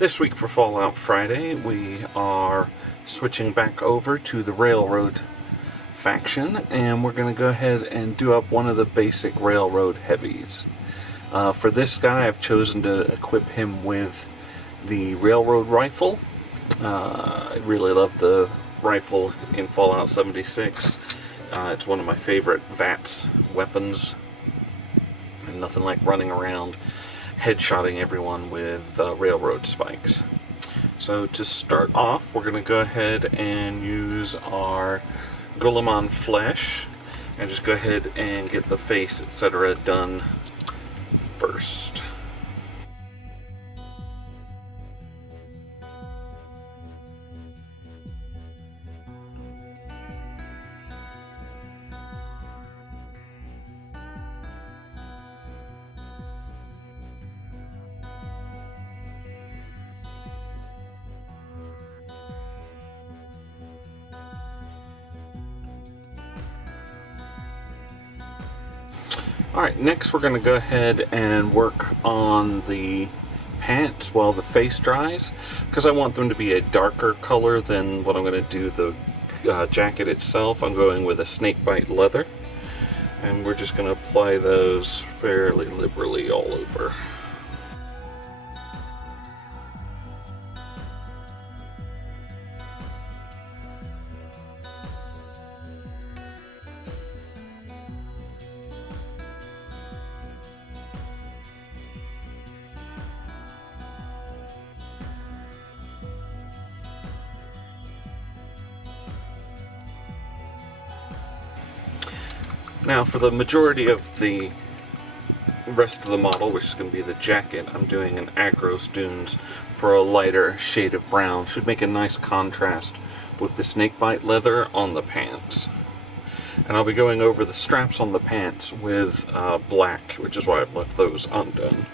This week for Fallout Friday, we are switching back over to the Railroad faction, and we're going to go ahead and do up one of the basic Railroad Heavies. For this guy, I've chosen to equip him with the Railroad Rifle. I really love the rifle in Fallout 76. It's one of my favorite VATS weapons, and nothing like running around headshotting everyone with railroad spikes. So to start off, we're going to go ahead and use our Guilliman flesh and just go ahead and get the face, etc. done first. Alright, next we're going to go ahead and work on the pants while the face dries, because I want them to be a darker color than what I'm going to do the jacket itself. I'm going with a Snakebite leather, and we're just going to apply those fairly liberally all over. Now for the majority of the rest of the model, which is going to be the jacket, I'm doing an Aggaros Dunes for a lighter shade of brown. Should make a nice contrast with the Snakebite leather on the pants. And I'll be going over the straps on the pants with black, which is why I've left those undone.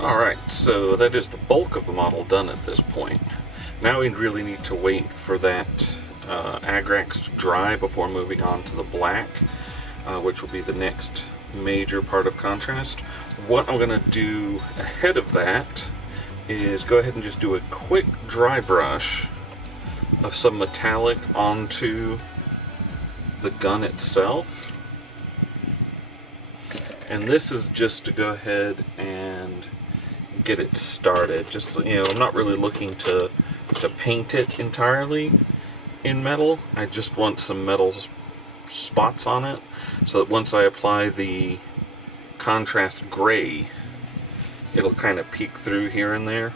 Alright, so that is the bulk of the model done at this point. Now we really need to wait for that Agrax to dry before moving on to the black, which will be the next major part of contrast. What I'm going to do ahead of that is go ahead and just do a quick dry brush of some metallic onto the gun itself. And this is just to go ahead and get it started. Just, you know, I'm not really looking to paint it entirely in metal. I just want some metal spots on it so that once I apply the contrast gray, it'll kind of peek through here and there.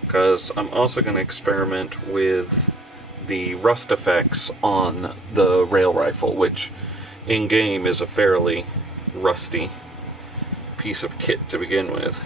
Because I'm also going to experiment with the rust effects on the rail rifle, which in game is a fairly rusty piece of kit to begin with.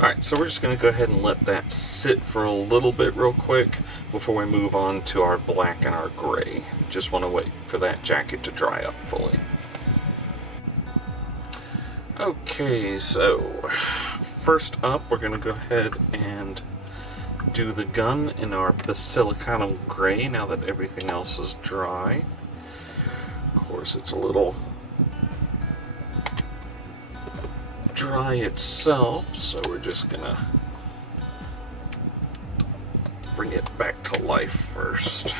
Alright, so we're just going to go ahead and let that sit for a little bit real quick before we move on to our black and our gray. Just want to wait for that jacket to dry up fully. Okay, so first up we're going to go ahead and do the gun in our Basilicanum gray now that everything else is dry. Of course, it's a little dry itself, so we're just gonna bring it back to life first.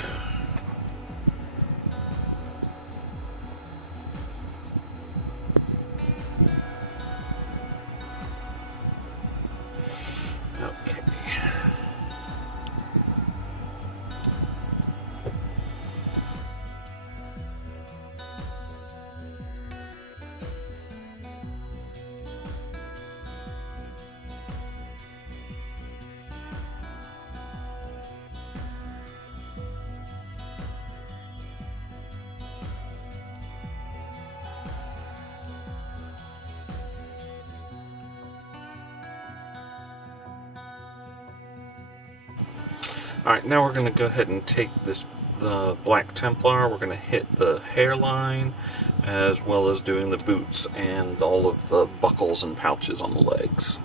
Alright, now we're going to go ahead and take the Black Templar. We're going to hit the hairline, as well as doing the boots and all of the buckles and pouches on the legs.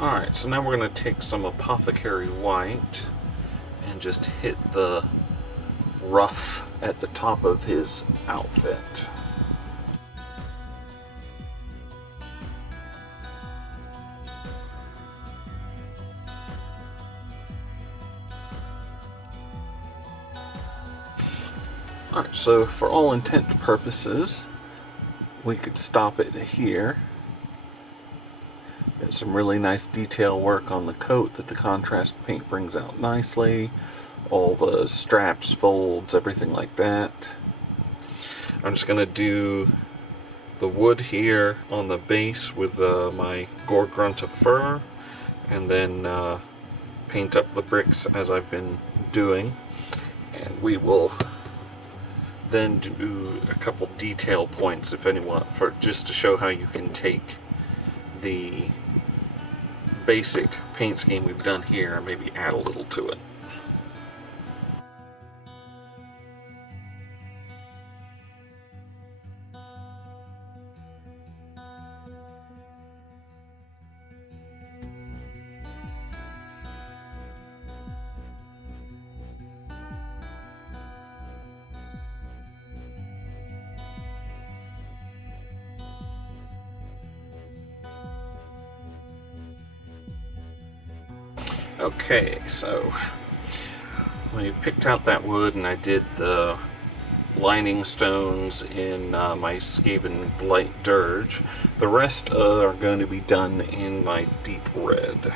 Alright, so now we're going to take some Apothecary white and just hit the ruff at the top of his outfit. Alright, so for all intent purposes, we could stop it here. There's some really nice detail work on the coat that the contrast paint brings out nicely. All the straps, folds, everything like that. I'm just going to do the wood here on the base with my Gore Grunta Furr, and then paint up the bricks as I've been doing. And we will then do a couple detail points, if anyone, for just to show how you can take the basic paint scheme we've done here and maybe add a little to it. Okay, so we picked out that wood and I did the lining stones in my Skavenblight Dirge. The rest are going to be done in my deep red.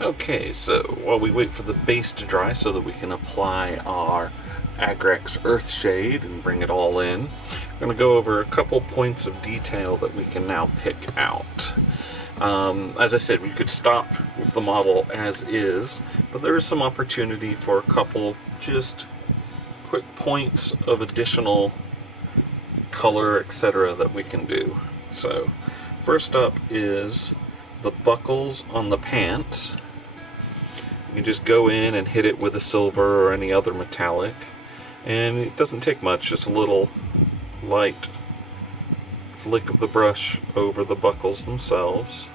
Okay, so while we wait for the base to dry so that we can apply our Agrax Earthshade and bring it all in, I'm going to go over a couple points of detail that we can now pick out. As I said, we could stop with the model as is, but there is some opportunity for a couple just quick points of additional color, etc. that we can do. So, first up is the buckles on the pants. You can just go in and hit it with a silver or any other metallic, and it doesn't take much, just a little light flick of the brush over the buckles themselves.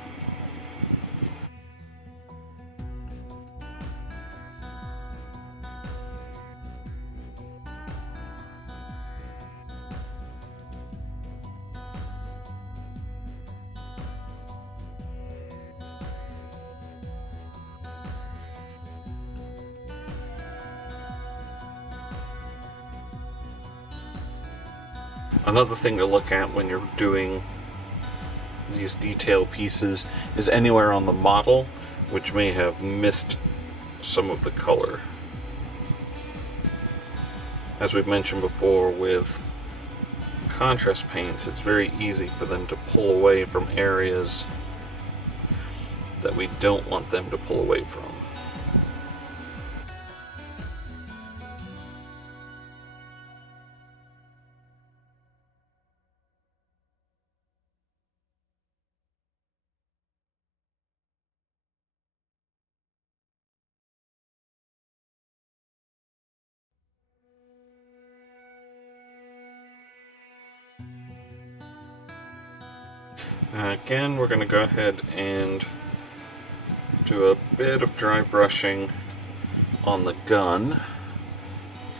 Another thing to look at when you're doing these detail pieces is anywhere on the model which may have missed some of the color. As we've mentioned before, with contrast paints, it's very easy for them to pull away from areas that we don't want them to pull away from. Again, we're going to go ahead and do a bit of dry brushing on the gun,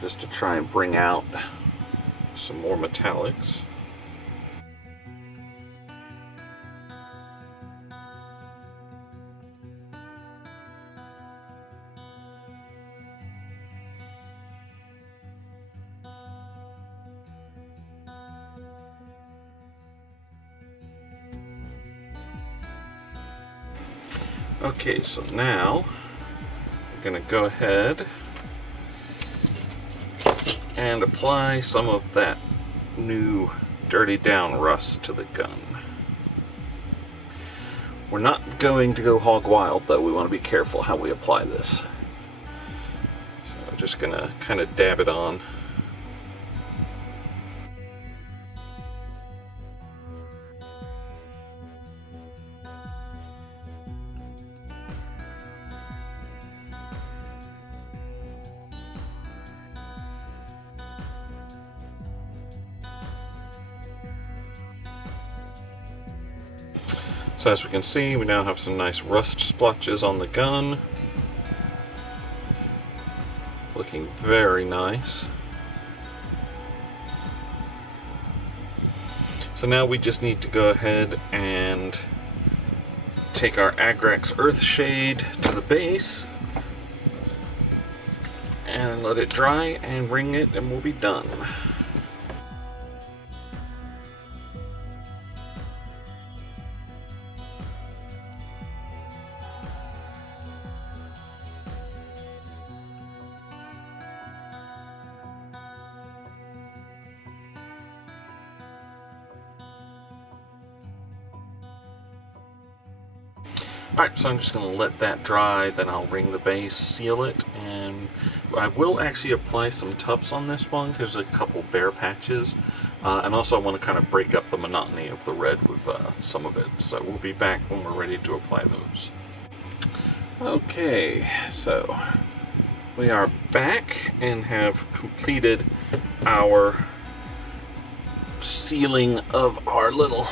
just to try and bring out some more metallics. Okay, so now I'm going to go ahead and apply some of that new dirty down rust to the gun. We're not going to go hog wild, though. We want to be careful how we apply this. So I'm just going to kind of dab it on. So as we can see, we now have some nice rust splotches on the gun. Looking very nice. So now we just need to go ahead and take our Agrax Earthshade to the base and let it dry and ring it, and we'll be done. Alright, so I'm just going to let that dry, then I'll ring the base, seal it, and I will actually apply some tufts on this one. There's a couple bare patches, and also I want to kind of break up the monotony of the red with some of it. So we'll be back when we're ready to apply those. Okay, so we are back and have completed our sealing of our little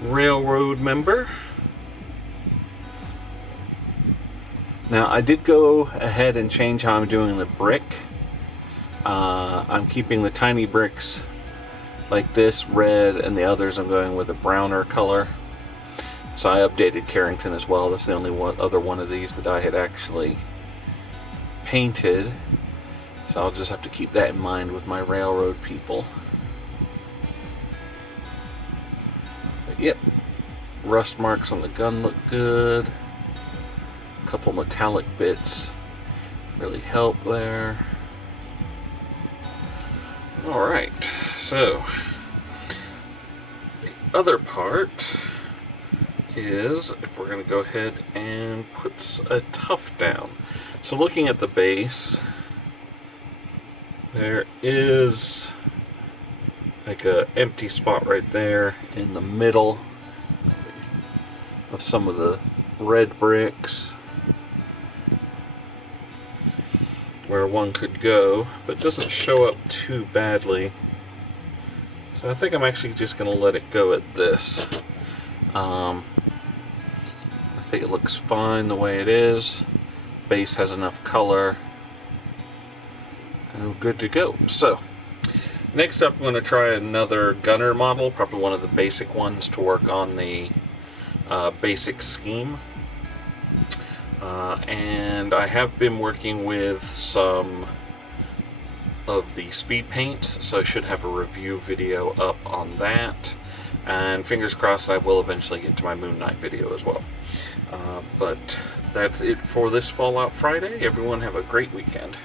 railroad member. Now, I did go ahead and change how I'm doing the brick. I'm keeping the tiny bricks like this, red, and the others I'm going with a browner color. So I updated Carrington as well. That's the only other one of these that I had actually painted. So I'll just have to keep that in mind with my railroad people. But yep, rust marks on the gun look good. Couple metallic bits really help there. Alright, so the other part is if we're going to go ahead and put a tuft down. So looking at the base, there is like an empty spot right there in the middle of some of the red bricks where one could go, but it doesn't show up too badly. So I think I'm actually just going to let it go at this. I think it looks fine the way it is. Base has enough color. And we're good to go. So, next up I'm going to try another gunner model, probably one of the basic ones to work on the basic scheme. And I have been working with some of the speed paints, so I should have a review video up on that. And fingers crossed I will eventually get to my Moon Knight video as well. But that's it for this Fallout Friday. Everyone have a great weekend.